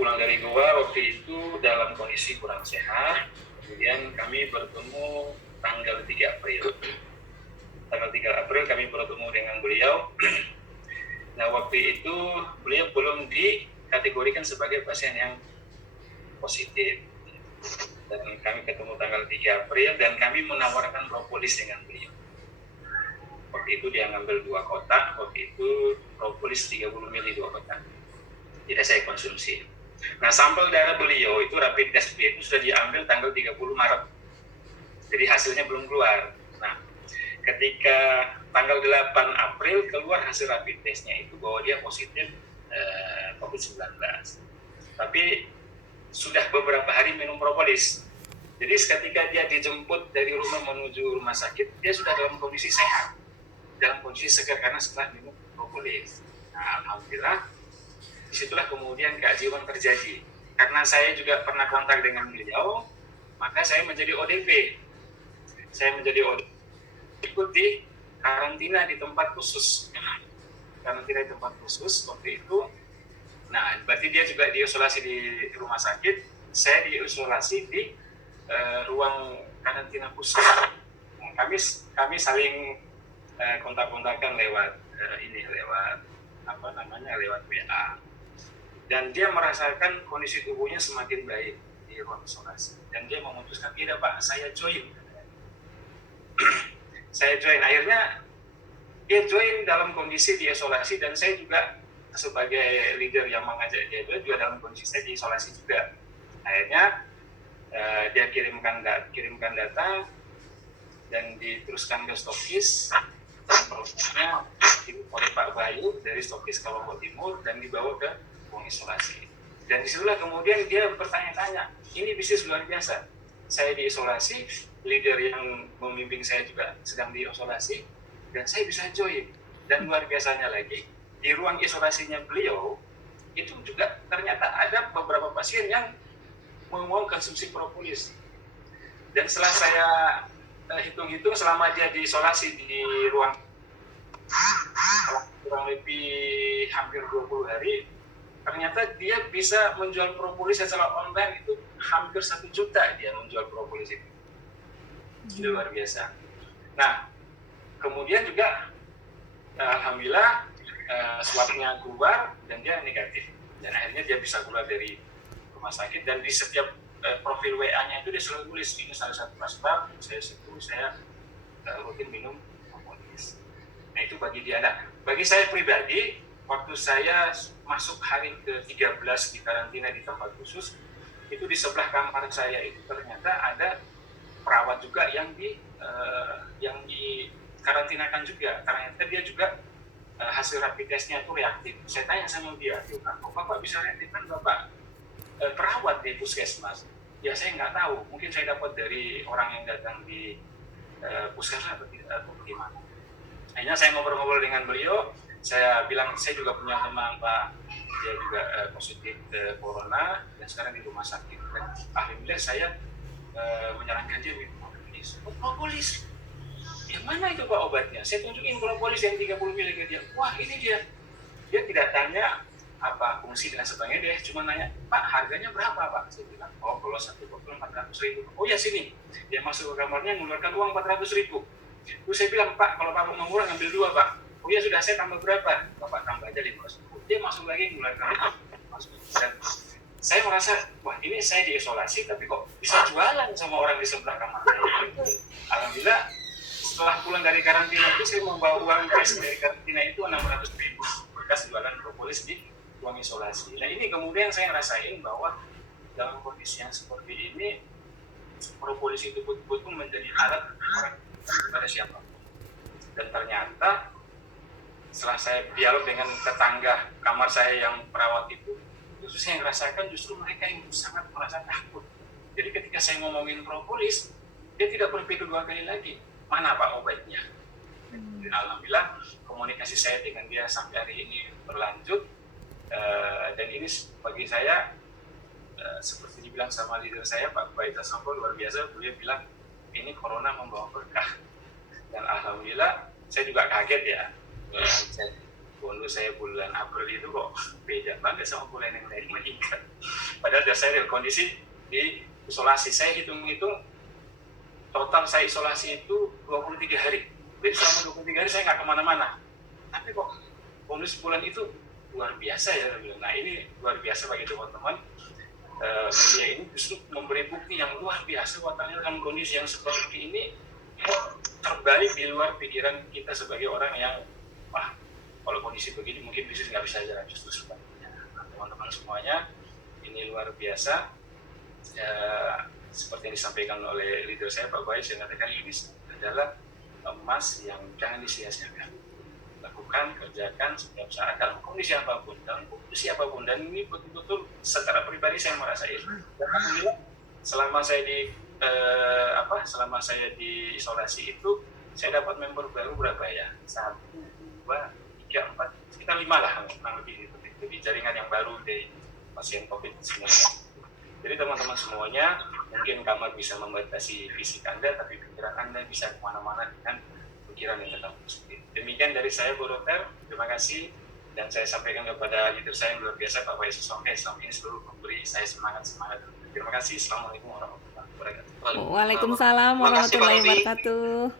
pulang dari Goa waktu itu dalam kondisi kurang sehat. Kemudian kami bertemu tanggal 3 April. Tanggal 3 April kami bertemu dengan beliau. Nah, waktu itu beliau belum dikategorikan sebagai pasien yang positif. Dan kami ketemu tanggal 3 April dan kami menawarkan propolis dengan beliau. Waktu itu dia ngambil 2 kotak, waktu itu propolis 30 ml 2 kotak. Tidak saya konsumsi. Nah, sampel darah beliau itu rapid test itu sudah diambil tanggal 30 Maret. Jadi hasilnya belum keluar. Nah, ketika tanggal 8 April keluar hasil rapid testnya itu bahwa dia positif COVID-19. Tapi sudah beberapa hari minum propolis. Jadi ketika dia dijemput dari rumah menuju rumah sakit, dia sudah dalam kondisi sehat, dalam kondisi segar karena setelah minum propolis. Nah, alhamdulillah, disitulah kemudian keajaiban terjadi. Karena saya juga pernah kontak dengan beliau, maka saya menjadi ODP. Saya menjadi ODP, ikut di karantina di tempat khusus. Karantina di tempat khusus waktu itu. Nah, berarti dia juga diisolasi di rumah sakit, saya diisolasi di ruang karantina khusus. Nah, kami saling kontak-kontakan lewat lewat WA. Dan dia merasakan kondisi tubuhnya semakin baik di ruang isolasi. Dan dia memutuskan, tidak Pak, saya join. Saya join. Akhirnya dia join dalam kondisi diisolasi dan saya juga sebagai leader yang mengajak dia juga dalam kondisi saya diisolasi juga. Akhirnya dia kirimkan data dan diteruskan ke stokis. Prosesnya oleh Pak Bayu dari stokis ke Lombok Timur dan dibawa ke ruang isolasi. Dan disitulah kemudian dia bertanya-tanya, ini bisnis luar biasa. Saya diisolasi, leader yang membimbing saya juga sedang diisolasi, dan saya bisa join. Dan luar biasanya lagi, di ruang isolasinya beliau, itu juga ternyata ada beberapa pasien yang mau konsumsi propolis. Dan setelah saya hitung-hitung selama dia diisolasi di ruang kurang lebih hampir 20 hari, ternyata dia bisa menjual propolis secara online itu hampir 1 juta dia menjual propolis itu. Itu luar biasa. Nah, kemudian juga alhamdulillah swabnya keluar dan dia negatif. Dan akhirnya dia bisa keluar dari rumah sakit dan di setiap profil WA-nya itu dia selalu tulis, ini salah satu asbab saya rutin minum propolis. Nah, itu bagi dia. Nah, bagi saya pribadi, waktu saya masuk hari ke-13 di karantina di tempat khusus, itu di sebelah kamar saya itu ternyata ada perawat juga yang dikarantinakan juga. Ternyata dia juga hasil rapid testnya itu reaktif. Saya tanya sama dia, kok Bapak bisa reaktif, kan Bapak perawat di puskesmas? Ya saya nggak tahu, mungkin saya dapat dari orang yang datang di puskesmas atau bagaimana. Akhirnya saya ngobrol-ngobrol dengan beliau, saya bilang saya juga punya teman Pak, dia juga positif corona dan sekarang di rumah sakit. Dan alhamdulillah saya menyarankan dia minum propolis. Propolis? Yang mana itu Pak obatnya? Saya tunjukin propolis yang 30 ml ke dia. Wah, ini dia. Dia tidak tanya apa fungsi dan sebagainya, dia cuma nanya, Pak harganya berapa Pak? Saya bilang, oh kalau 1 botol 400.000. Oh ya sini. Dia masuk ke kamarnya mengeluarkan uang 400.000. Terus saya bilang, Pak kalau Bapak mau murah ngambil 2 Pak. Oh ya sudah, saya tambah berapa? Bapak tambah aja 500.000. Dia masuk lagi mengeluarkan masuk. Dan saya merasa, wah ini saya diisolasi tapi kok bisa jualan sama orang di sebelah kamar saya. Alhamdulillah setelah pulang dari karantina itu saya membawa uang cash dari karantina itu 600.000 bekas jualan propolis di ruang isolasi. Nah ini kemudian saya ngerasain bahwa dalam kondisi yang seperti ini propolis itu betul-betul menjadi alat kepada siapapun. Dan ternyata setelah saya dialog dengan tetangga kamar saya yang perawat itu, justru saya merasakan justru mereka yang sangat merasa takut. Jadi ketika saya ngomongin propolis, dia tidak berpikir 2 kali lagi, mana Pak obatnya. Dan alhamdulillah komunikasi saya dengan dia sampai hari ini berlanjut. Dan ini bagi saya seperti dibilang sama leader saya Pak Baita Sampo, luar biasa. Beliau bilang ini corona membawa berkah. Dan alhamdulillah saya juga kaget ya. Bonus saya bulan April itu kok beda banget sama bulan yang lain meningkat. Padahal saya dalam kondisi di isolasi. Saya hitung-hitung total saya isolasi itu 23 hari. Jadi selama 23 hari saya nggak kemana-mana. Tapi kok bonus bulan itu luar biasa ya. Nah ini luar biasa bagi teman-teman. Media ini justru memberi bukti yang luar biasa bahwa dalam kondisi yang seperti ini terbalik di luar pikiran kita sebagai orang yang wah kalau kondisi begini mungkin bisnis nggak bisa jalan, justru sebaliknya. Nah, teman-teman semuanya ini luar biasa. Seperti yang disampaikan oleh leader saya Pak Bayi, saya katakan ini adalah emas yang jangan disia-siakan. Lakukan, kerjakan setiap saat dalam kondisi apapun, dan ini betul-betul secara pribadi saya merasain. Alhamdulillah selama saya di isolasi itu saya dapat member baru berapa ya? 1, 2, 3, 4, sekitar 5 lah kurang lebih itu. Jadi jaringan yang baru dari pasien COVID-19. Jadi teman-teman semuanya, mungkin kamar bisa membatasi fisik Anda, tapi pikiran Anda bisa kemana-mana dengan pikiran yang tetap positif. Demikian dari saya, Bu Dokter. Terima kasih. Dan saya sampaikan kepada leader saya yang luar biasa, Pak Wahyu Sisongke, selama ini selalu memberi saya semangat. Terima kasih. Assalamualaikum warahmatullahi wabarakatuh. Waalaikumsalam warahmatullahi wabarakatuh.